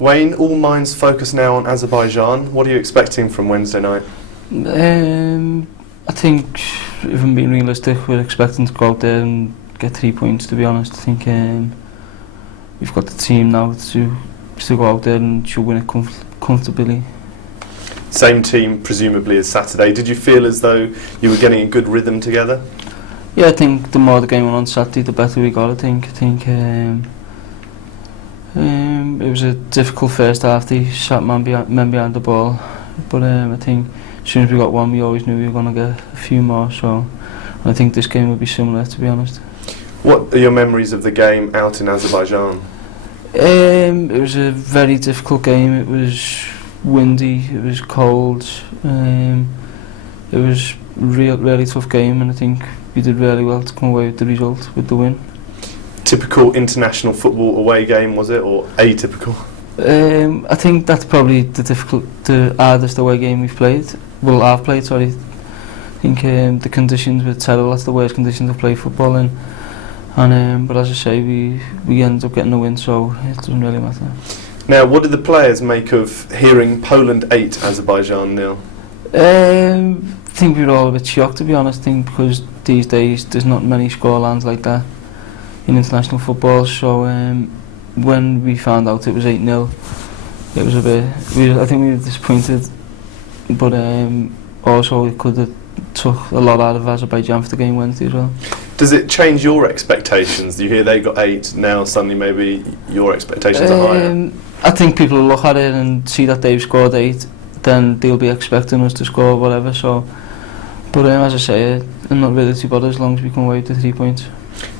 Wayne, all minds focus now on Azerbaijan. What are you expecting from Wednesday night? I think, if I'm being realistic, we're expecting to go out there and get 3 points, to be honest. I think we've got the team now to go out there and should win it comfortably. Same team, presumably, as Saturday. Did you feel as though you were getting a good rhythm together? Yeah, I think the more the game went on Saturday, the better we got, I think. It was a difficult first half. They sat men behind the ball. But I think as soon as we got one, we always knew we were going to get a few more. So I think this game will be similar, to be honest. What are your memories of the game out in Azerbaijan? It was a very difficult game. It was windy, it was cold. It was really tough game, and I think we did really well to come away with the result, with the win. Typical international football away game, was it, or atypical? I think that's probably the hardest away game we've played. Well, I've played, sorry. I think the conditions were terrible. That's the worst conditions to play football in. But as I say, we ended up getting the win, so it doesn't really matter. Now, what did the players make of hearing Poland 8, Azerbaijan 0? I think we were all a bit shocked, to be honest. I think because these days there's not many scorelines like that in international football. So when we found out it was 8-0, it was a bit. I think we were disappointed, but also it could have took a lot out of Azerbaijan for the game Wednesday as well. Does it change your expectations? You hear they got 8, now suddenly maybe your expectations are higher? I think people will look at it and see that they've scored 8, then they'll be expecting us to score whatever. So, but as I say, I'm not really too bothered as long as we come away with the 3 points.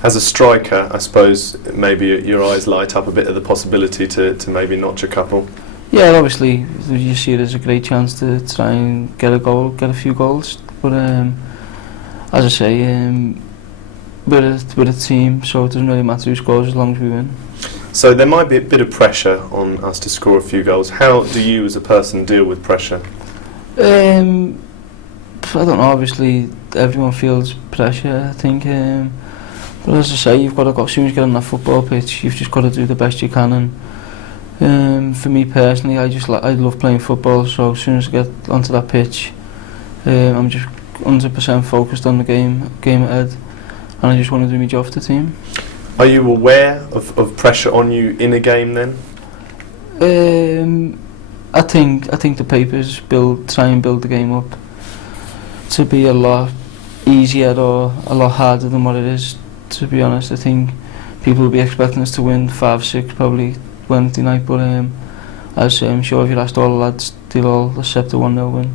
As a striker, I suppose maybe your eyes light up a bit at the possibility to maybe notch a couple. Yeah, obviously you see it as a great chance to try and get a few goals. But as I say, we're a team, so it doesn't really matter who scores as long as we win. So there might be a bit of pressure on us to score a few goals. How do you as a person deal with pressure? I don't know, obviously everyone feels pressure, I think. But as I say, you've got to go, as soon as you get on that football pitch, you've just got to do the best you can. And for me personally, I love playing football, so as soon as I get onto that pitch, I'm just 100% focused on the game ahead, and I just want to do my job for the team. Are you aware of pressure on you in a game then? I think the papers try and build the game up to be a lot easier or a lot harder than what it is, to be honest. I think people will be expecting us to win 5-6 probably Wednesday night, but as I'm sure if you asked all the lads, they'll all accept a 1-0 win.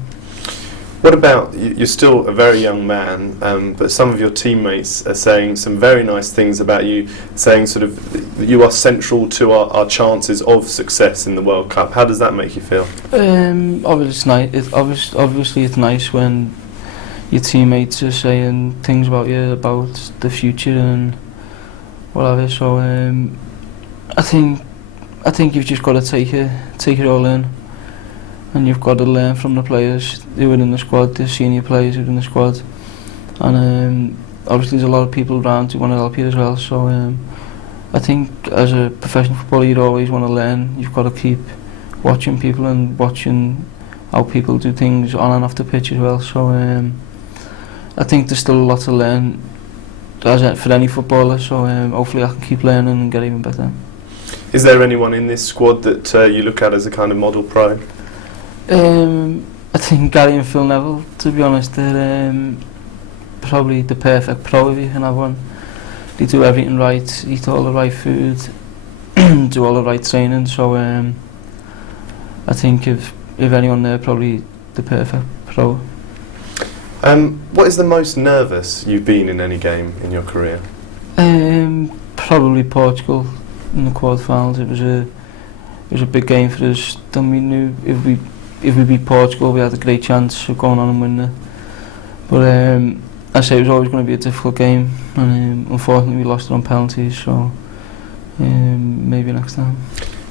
What about, you're still a very young man, but some of your teammates are saying some very nice things about you, saying sort of that you are central to our chances of success in the World Cup. How does that make you feel? Obviously it's nice when your teammates are saying things about you, about the future and whatever. So I think you've just got to take it all in. And you've got to learn from the players who are in the squad, the senior players who are in the squad. And obviously there's a lot of people around who want to help you as well. So I think as a professional footballer you always want to learn. You've got to keep watching people and watching how people do things on and off the pitch as well. So I think there's still a lot to learn for any footballer. So hopefully I can keep learning and get even better. Is there anyone in this squad that you look at as a kind of model pro? I think Gary and Phil Neville, to be honest, they're probably the perfect pro if you can have one. They do everything right, eat all the right food, do all the right training, so I think if anyone there, probably the perfect pro. What is the most nervous you've been in any game in your career? Probably Portugal in the quarterfinals. It was a big game for us. Then we knew if we beat Portugal, we had a great chance of going on and winning it. But I say it was always going to be a difficult game, and unfortunately we lost it on penalties. So maybe next time.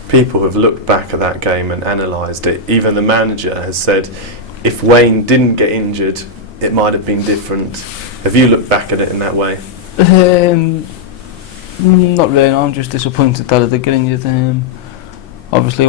People have looked back at that game and analysed it. Even the manager has said, if Wayne didn't get injured, it might have been different. Have you looked back at it in that way? Not really. No, I'm just disappointed that I did get injured. Obviously.